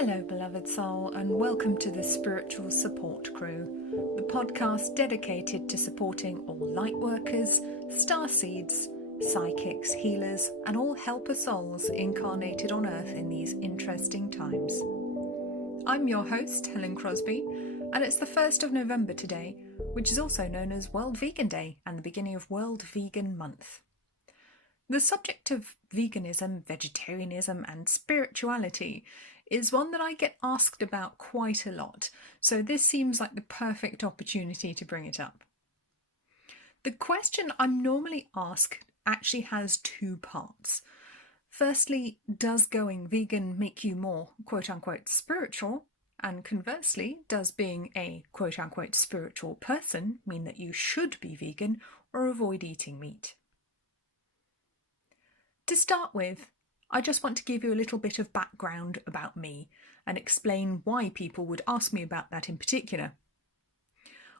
Hello, beloved soul, and welcome to the Spiritual Support Crew, the podcast dedicated to supporting all light workers, starseeds, psychics, healers, and all helper souls incarnated on Earth in these interesting times. I'm your host, Helen Crosby, and it's the 1st of November today, which is also known as World Vegan Day and the beginning of World Vegan Month. The subject of veganism, vegetarianism, and spirituality is one that I get asked about quite a lot, so this seems like the perfect opportunity to bring it up. The question I'm normally asked actually has two parts. Firstly, does going vegan make you more quote-unquote spiritual? And conversely, does being a quote-unquote spiritual person mean that you should be vegan or avoid eating meat? To start with, I just want to give you a little bit of background about me and explain why people would ask me about that in particular.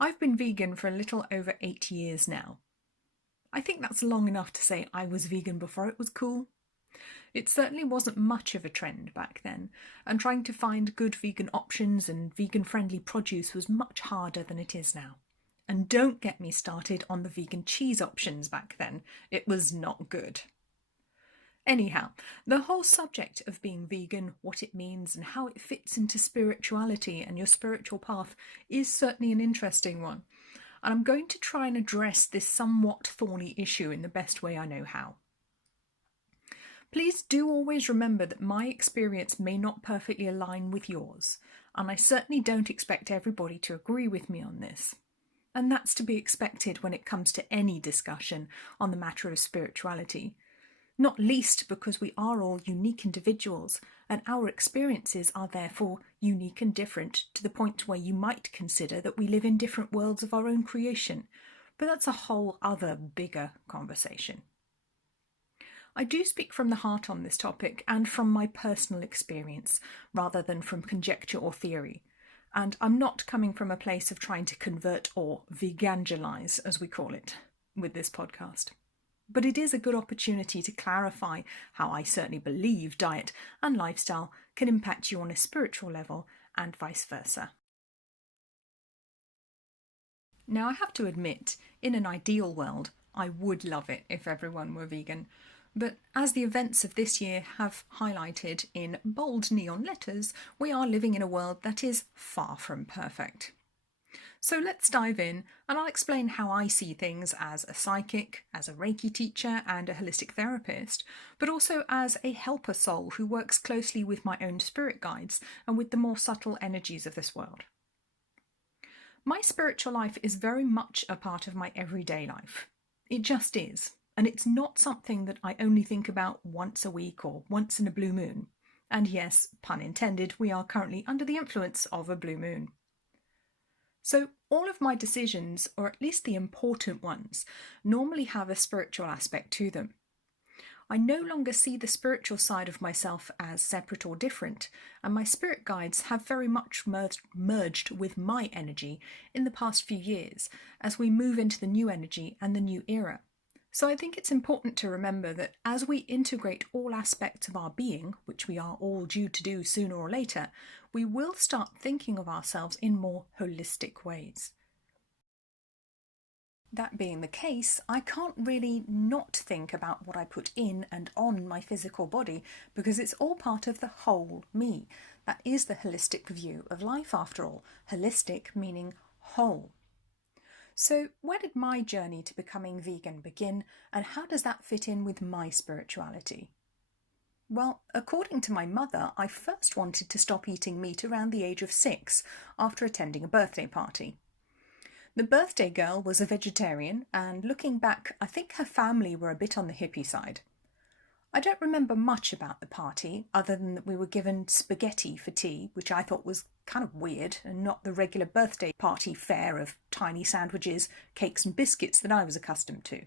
I've been vegan for a little over 8 years now. I think that's long enough to say I was vegan before it was cool. It certainly wasn't much of a trend back then, and trying to find good vegan options and vegan-friendly produce was much harder than it is now. And don't get me started on the vegan cheese options back then. It was not good. Anyhow, the whole subject of being vegan, what it means and how it fits into spirituality and your spiritual path is certainly an interesting one. And I'm going to try and address this somewhat thorny issue in the best way I know how. Please do always remember that my experience may not perfectly align with yours, and I certainly don't expect everybody to agree with me on this. And that's to be expected when it comes to any discussion on the matter of spirituality. Not least because we are all unique individuals and our experiences are therefore unique and different to the point where you might consider that we live in different worlds of our own creation, but that's a whole other bigger conversation. I do speak from the heart on this topic and from my personal experience rather than from conjecture or theory, and I'm not coming from a place of trying to convert or vegangelise, as we call it, with this podcast. But it is a good opportunity to clarify how I certainly believe diet and lifestyle can impact you on a spiritual level and vice versa. Now, I have to admit, in an ideal world, I would love it if everyone were vegan. But as the events of this year have highlighted in bold neon letters, we are living in a world that is far from perfect. So let's dive in and I'll explain how I see things as a psychic, as a Reiki teacher and a holistic therapist, but also as a helper soul who works closely with my own spirit guides and with the more subtle energies of this world. My spiritual life is very much a part of my everyday life. It just is, and it's not something that I only think about once a week or once in a blue moon. And yes, pun intended, we are currently under the influence of a blue moon. So all of my decisions, or at least the important ones, normally have a spiritual aspect to them. I no longer see the spiritual side of myself as separate or different, and my spirit guides have very much merged with my energy in the past few years as we move into the new energy and the new era. So I think it's important to remember that as we integrate all aspects of our being, which we are all due to do sooner or later, we will start thinking of ourselves in more holistic ways. That being the case, I can't really not think about what I put in and on my physical body because it's all part of the whole me. That is the holistic view of life after all. Holistic meaning whole. So where did my journey to becoming vegan begin, and how does that fit in with my spirituality? Well, according to my mother, I first wanted to stop eating meat around the age of 6 after attending a birthday party. The birthday girl was a vegetarian, and looking back, I think her family were a bit on the hippie side. I don't remember much about the party, other than that we were given spaghetti for tea, which I thought was kind of weird and not the regular birthday party fare of tiny sandwiches, cakes and biscuits that I was accustomed to.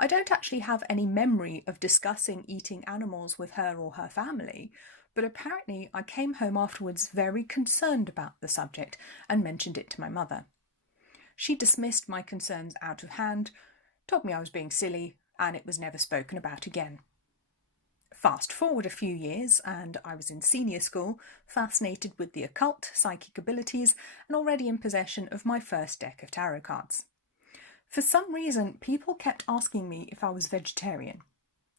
I don't actually have any memory of discussing eating animals with her or her family, but apparently I came home afterwards very concerned about the subject and mentioned it to my mother. She dismissed my concerns out of hand, told me I was being silly, and it was never spoken about again. Fast forward a few years, and I was in senior school, fascinated with the occult, psychic abilities, and already in possession of my first deck of tarot cards. For some reason, people kept asking me if I was vegetarian,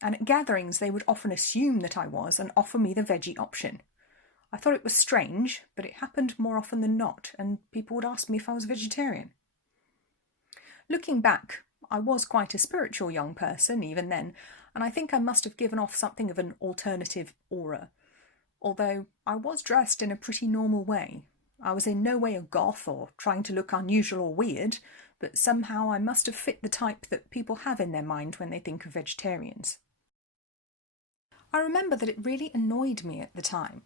and at gatherings they would often assume that I was and offer me the veggie option. I thought it was strange, but it happened more often than not, and people would ask me if I was vegetarian. Looking back, I was quite a spiritual young person even then, and I think I must have given off something of an alternative aura. Although I was dressed in a pretty normal way. I was in no way a goth or trying to look unusual or weird, but somehow I must have fit the type that people have in their mind when they think of vegetarians. I remember that it really annoyed me at the time,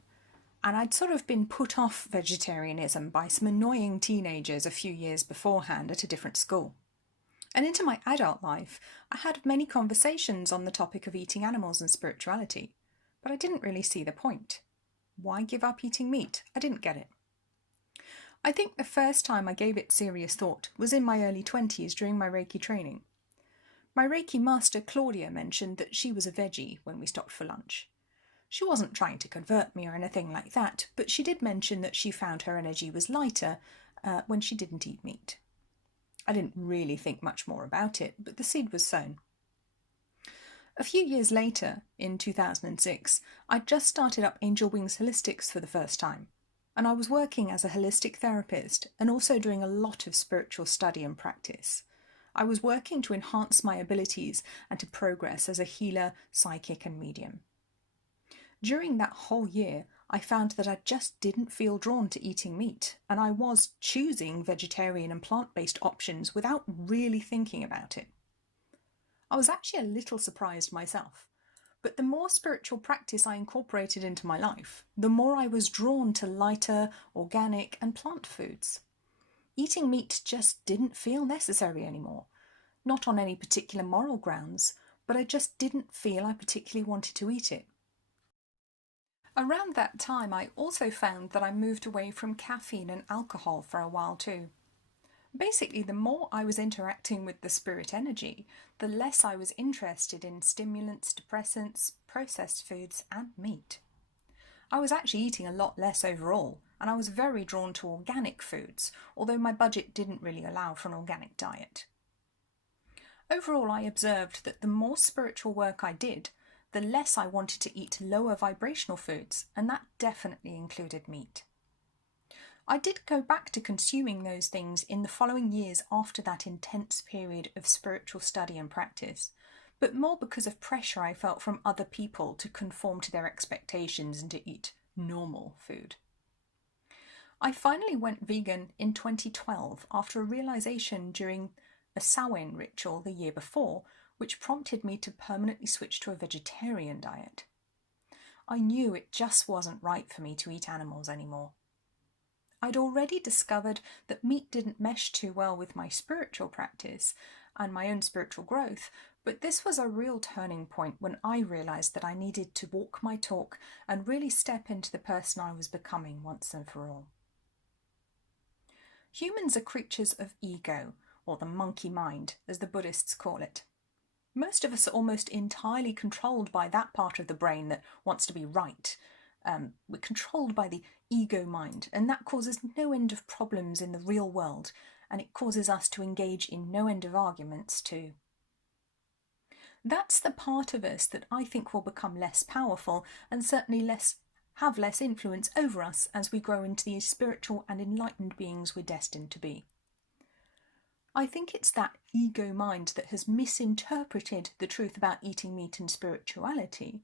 and I'd sort of been put off vegetarianism by some annoying teenagers a few years beforehand at a different school. And into my adult life, I had many conversations on the topic of eating animals and spirituality, but I didn't really see the point. Why give up eating meat? I didn't get it. I think the first time I gave it serious thought was in my early 20s during my Reiki training. My Reiki master Claudia mentioned that she was a veggie when we stopped for lunch. She wasn't trying to convert me or anything like that, but she did mention that she found her energy was lighter when she didn't eat meat. I didn't really think much more about it, but the seed was sown. A few years later, in 2006, I'd just started up Angel Wings Holistics for the first time, and I was working as a holistic therapist and also doing a lot of spiritual study and practice. I was working to enhance my abilities and to progress as a healer, psychic and medium. During that whole year, I found that I just didn't feel drawn to eating meat, and I was choosing vegetarian and plant-based options without really thinking about it. I was actually a little surprised myself, but the more spiritual practice I incorporated into my life, the more I was drawn to lighter, organic and plant foods. Eating meat just didn't feel necessary anymore, not on any particular moral grounds, but I just didn't feel I particularly wanted to eat it. Around that time, I also found that I moved away from caffeine and alcohol for a while too. Basically, the more I was interacting with the spirit energy, the less I was interested in stimulants, depressants, processed foods and meat. I was actually eating a lot less overall, and I was very drawn to organic foods, although my budget didn't really allow for an organic diet. Overall, I observed that the more spiritual work I did, the less I wanted to eat lower vibrational foods, and that definitely included meat. I did go back to consuming those things in the following years after that intense period of spiritual study and practice, but more because of pressure I felt from other people to conform to their expectations and to eat normal food. I finally went vegan in 2012 after a realization during a Samhain ritual the year before, which prompted me to permanently switch to a vegetarian diet. I knew it just wasn't right for me to eat animals anymore. I'd already discovered that meat didn't mesh too well with my spiritual practice and my own spiritual growth, but this was a real turning point when I realised that I needed to walk my talk and really step into the person I was becoming once and for all. Humans are creatures of ego, or the monkey mind, as the Buddhists call it. Most of us are almost entirely controlled by that part of the brain that wants to be right. We're controlled by the ego mind, and that causes no end of problems in the real world, and it causes us to engage in no end of arguments too. That's the part of us that I think will become less powerful and certainly have less influence over us as we grow into the spiritual and enlightened beings we're destined to be. I think it's that ego mind that has misinterpreted the truth about eating meat and spirituality,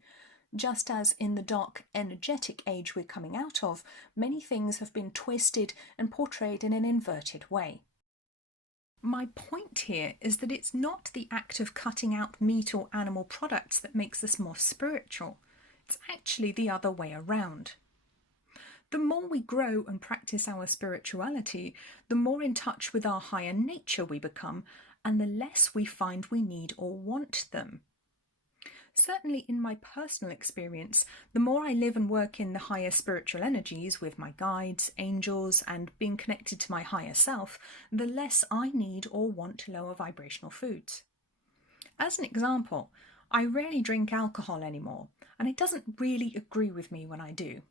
just as in the dark energetic age we're coming out of, many things have been twisted and portrayed in an inverted way. My point here is that it's not the act of cutting out meat or animal products that makes us more spiritual. It's actually the other way around. The more we grow and practice our spirituality, the more in touch with our higher nature we become, and the less we find we need or want them. Certainly in my personal experience, the more I live and work in the higher spiritual energies with my guides, angels, and being connected to my higher self, the less I need or want lower vibrational foods. As an example, I rarely drink alcohol anymore, and it doesn't really agree with me when I do.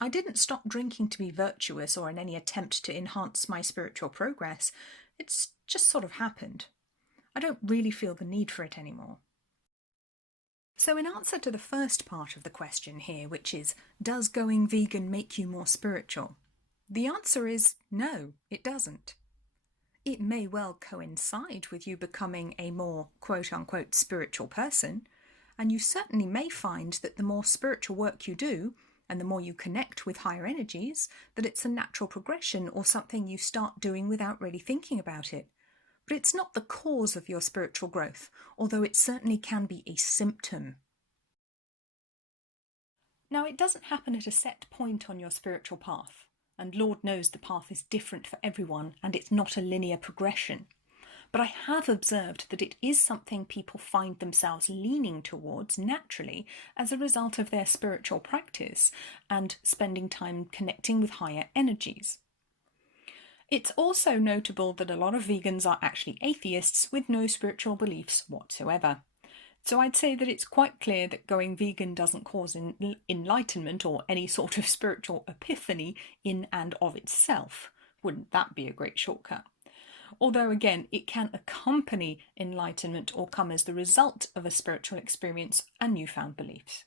I didn't stop drinking to be virtuous or in any attempt to enhance my spiritual progress. It's just sort of happened. I don't really feel the need for it anymore. So in answer to the first part of the question here, which is, does going vegan make you more spiritual? The answer is no, it doesn't. It may well coincide with you becoming a more quote-unquote spiritual person, and you certainly may find that the more spiritual work you do, and the more you connect with higher energies, that it's a natural progression or something you start doing without really thinking about it. But it's not the cause of your spiritual growth, although it certainly can be a symptom. Now, it doesn't happen at a set point on your spiritual path, and Lord knows the path is different for everyone and it's not a linear progression. But I have observed that it is something people find themselves leaning towards naturally as a result of their spiritual practice and spending time connecting with higher energies. It's also notable that a lot of vegans are actually atheists with no spiritual beliefs whatsoever. So I'd say that it's quite clear that going vegan doesn't cause enlightenment or any sort of spiritual epiphany in and of itself. Wouldn't that be a great shortcut? Although again, it can accompany enlightenment or come as the result of a spiritual experience and newfound beliefs.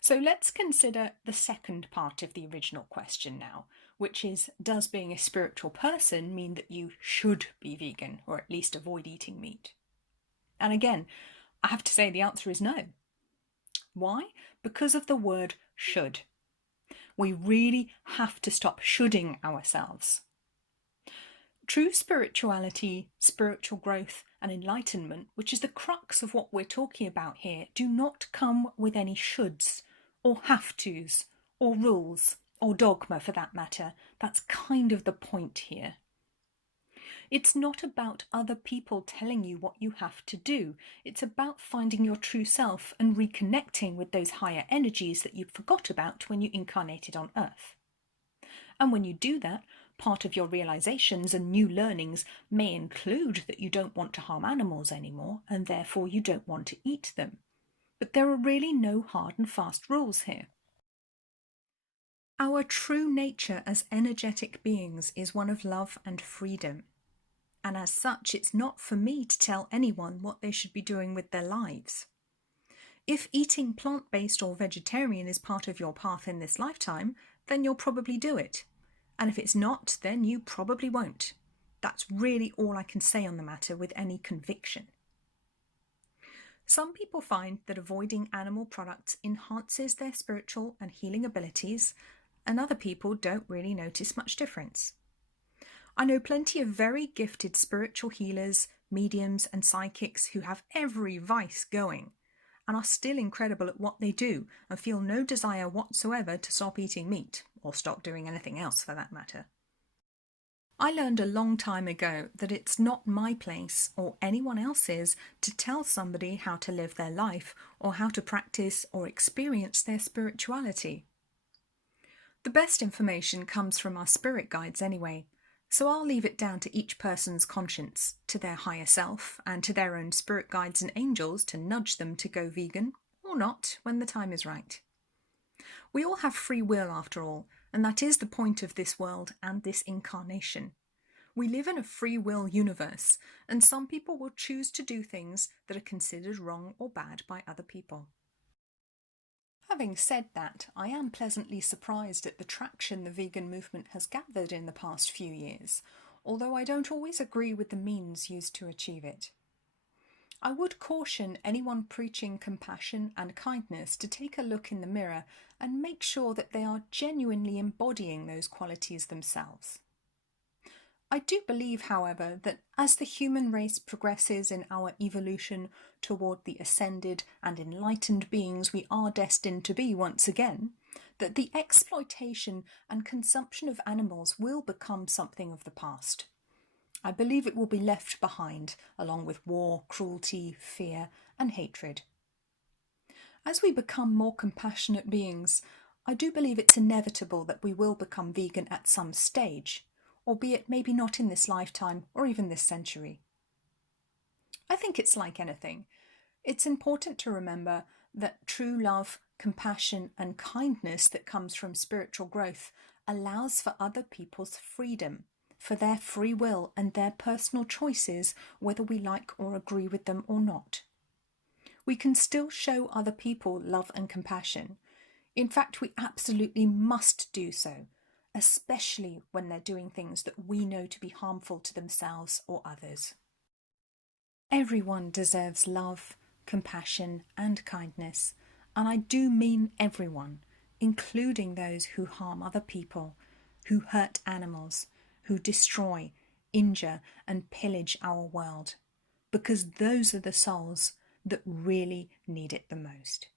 So let's consider the second part of the original question now, which is, does being a spiritual person mean that you should be vegan or at least avoid eating meat? And again, I have to say the answer is no. Why? Because of the word should. We really have to stop shoulding ourselves. True spirituality, spiritual growth, and enlightenment, which is the crux of what we're talking about here, do not come with any shoulds, or have-tos, or rules, or dogma for that matter. That's kind of the point here. It's not about other people telling you what you have to do. It's about finding your true self and reconnecting with those higher energies that you forgot about when you incarnated on Earth. And when you do that, part of your realizations and new learnings may include that you don't want to harm animals anymore, and therefore you don't want to eat them. But there are really no hard and fast rules here. Our true nature as energetic beings is one of love and freedom. And as such, it's not for me to tell anyone what they should be doing with their lives. If eating plant-based or vegetarian is part of your path in this lifetime, then you'll probably do it. And if it's not, then you probably won't. That's really all I can say on the matter with any conviction. Some people find that avoiding animal products enhances their spiritual and healing abilities, and other people don't really notice much difference. I know plenty of very gifted spiritual healers, mediums, and psychics who have every vice going and are still incredible at what they do and feel no desire whatsoever to stop eating meat, or stop doing anything else for that matter. I learned a long time ago that it's not my place or anyone else's to tell somebody how to live their life or how to practice or experience their spirituality. The best information comes from our spirit guides anyway, so I'll leave it down to each person's conscience, to their higher self, and to their own spirit guides and angels to nudge them to go vegan, or not, when the time is right. We all have free will after all, and that is the point of this world and this incarnation. We live in a free will universe, and some people will choose to do things that are considered wrong or bad by other people. Having said that, I am pleasantly surprised at the traction the vegan movement has gathered in the past few years, although I don't always agree with the means used to achieve it. I would caution anyone preaching compassion and kindness to take a look in the mirror and make sure that they are genuinely embodying those qualities themselves. I do believe, however, that as the human race progresses in our evolution toward the ascended and enlightened beings we are destined to be once again, that the exploitation and consumption of animals will become something of the past. I believe it will be left behind, along with war, cruelty, fear, and hatred. As we become more compassionate beings, I do believe it's inevitable that we will become vegan at some stage, albeit maybe not in this lifetime or even this century. I think it's like anything. It's important to remember that true love, compassion, and kindness that comes from spiritual growth allows for other people's freedom, for their free will and their personal choices, whether we like or agree with them or not. We can still show other people love and compassion. In fact, we absolutely must do so, especially when they're doing things that we know to be harmful to themselves or others. Everyone deserves love, compassion, and kindness, and I do mean everyone, including those who harm other people, who hurt animals, who destroy, injure, and pillage our world, because those are the souls that really need it the most.